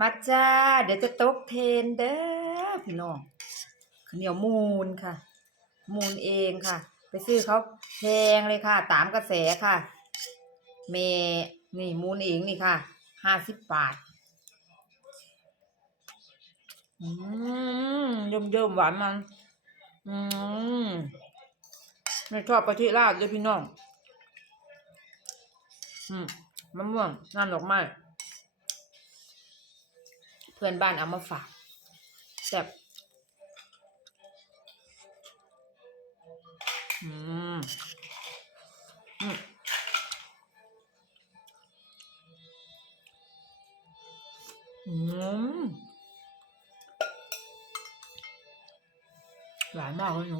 มาจ้า เดี๋ยวจะตกเทนเด้อพี่น้องข้าวเหนียวมูนค่ะ มูนเองค่ะ ไปซื้อเขาแพงเลยค่ะ ตามกระแสค่ะ เมนี่มูนเองนี่ค่ะห้าสิบบาท อืมเยิ่มเยิ่มๆหวานมัน อืมไม่ชอบกะทิราดเลยพี่น้อง อืมมะม่วงน้ำดอกไม้ เพื่อนบ้านเอามาฝากแซ่บอืมอืมอืมหวานมากเลยหนู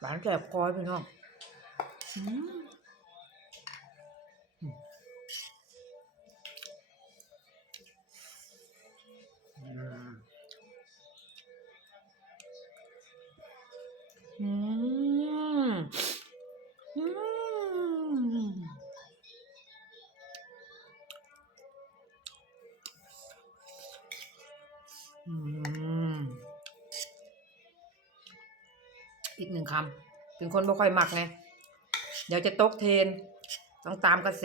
หวานแสบคอพี่น้องอืมอืม อืมอืมอีกหนึ่งคำเป็นคนไม่ค่อยหมักไง เดี๋ยวจะตกเทน ต้องตามกระแส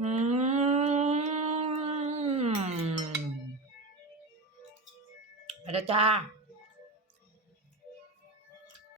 อืม ไปแล้วจ้า